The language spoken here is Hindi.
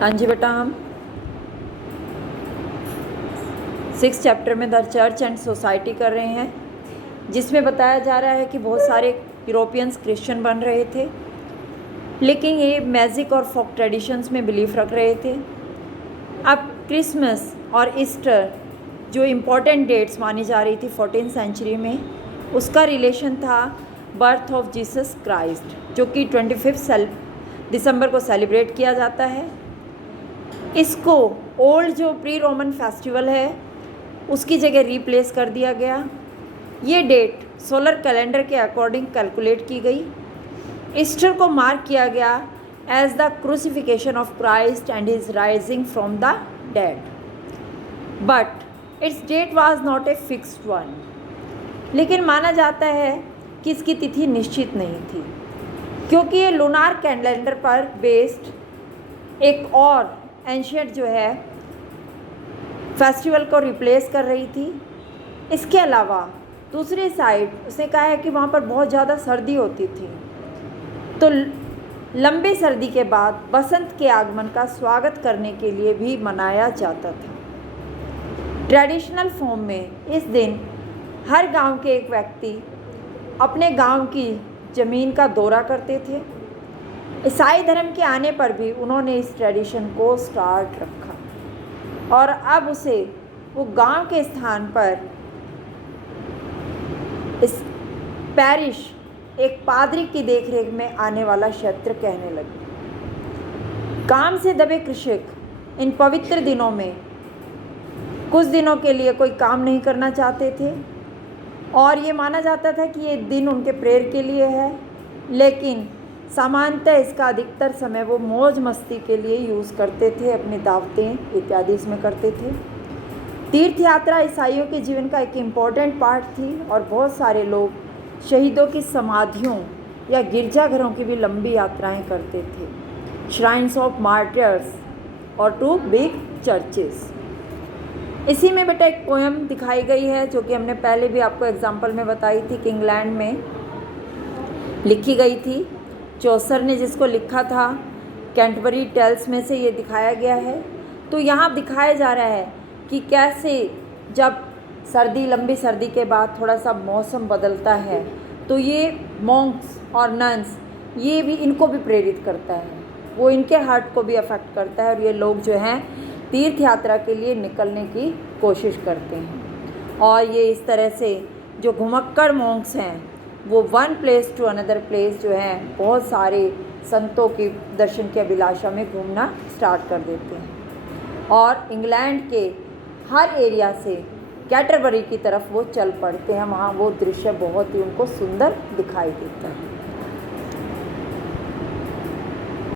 हाँ जी बेटा, हम 6 चैप्टर में द चर्च एंड सोसाइटी कर रहे हैं, जिसमें बताया जा रहा है कि बहुत सारे यूरोपियंस क्रिश्चियन बन रहे थे, लेकिन ये मैजिक और फोक ट्रेडिशंस में बिलीफ रख रहे थे। अब क्रिसमस और ईस्टर जो इम्पोर्टेंट डेट्स मानी जा रही थी 14th सेंचुरी में, उसका रिलेशन था बर्थ ऑफ जीसस क्राइस्ट, जो कि 25 दिसंबर को सेलिब्रेट किया जाता है। इसको ओल्ड जो प्री रोमन फेस्टिवल है उसकी जगह रिप्लेस कर दिया गया। ये डेट सोलर कैलेंडर के अकॉर्डिंग कैलकुलेट की गई। ईस्टर को मार्क किया गया as the crucifixion of Christ and his rising from the dead, but it's date was not a fixed one. लेकिन माना जाता है कि इसकी तिथि निश्चित नहीं थी, क्योंकि ये लूनार कैलेंडर पर बेस्ड एक और एंशियंट जो है फेस्टिवल को रिप्लेस कर रही थी। इसके अलावा दूसरी साइड उसने कहा है कि वहाँ पर बहुत ज़्यादा सर्दी होती थी, तो लंबे सर्दी के बाद बसंत के आगमन का स्वागत करने के लिए भी मनाया जाता था। ट्रेडिशनल फॉर्म में इस दिन हर गांव के एक व्यक्ति अपने गांव की ज़मीन का दौरा करते थे। ईसाई धर्म के आने पर भी उन्होंने इस ट्रेडिशन को स्टार्ट रखा और अब उसे वो गांव के स्थान पर इस पैरिश एक पादरी की देखरेख में आने वाला क्षेत्र कहने लगे। काम से दबे कृषक इन पवित्र दिनों में कुछ दिनों के लिए कोई काम नहीं करना चाहते थे और ये माना जाता था कि ये दिन उनके प्रेयर के लिए है, लेकिन सामान्यतः इसका अधिकतर समय वो मौज मस्ती के लिए यूज़ करते थे, अपनी दावतें इत्यादि इसमें करते थे। तीर्थ यात्रा ईसाइयों के जीवन का एक इम्पॉर्टेंट पार्ट थी और बहुत सारे लोग शहीदों की समाधियों या गिरजाघरों की भी लंबी यात्राएं करते थे, श्राइन्स ऑफ मार्टियर्स और टू बिग चर्चेस। इसी में बेटा एक पोएम दिखाई गई है जो कि हमने पहले भी आपको एग्जाम्पल में बताई थी कि इंग्लैंड में लिखी गई थी। चौसर ने जिसको लिखा था, कैंटरबरी टेल्स में से ये दिखाया गया है। तो यहाँ दिखाया जा रहा है कि कैसे जब लंबी सर्दी के बाद थोड़ा सा मौसम बदलता है तो ये मॉन्क्स और नन्स ये भी इनको भी प्रेरित करता है, वो इनके हार्ट को भी अफेक्ट करता है और ये लोग जो हैं तीर्थ यात्रा के लिए निकलने की कोशिश करते हैं। और ये इस तरह से जो घुमक्कड़ मॉन्क्स हैं वो one place to another place जो हैं बहुत सारे संतों की दर्शन की अभिलाषा में घूमना स्टार्ट कर देते हैं और इंग्लैंड के हर एरिया से कैंटरबरी की तरफ वो चल पड़ते हैं। वहाँ वो दृश्य बहुत ही उनको सुंदर दिखाई देता है।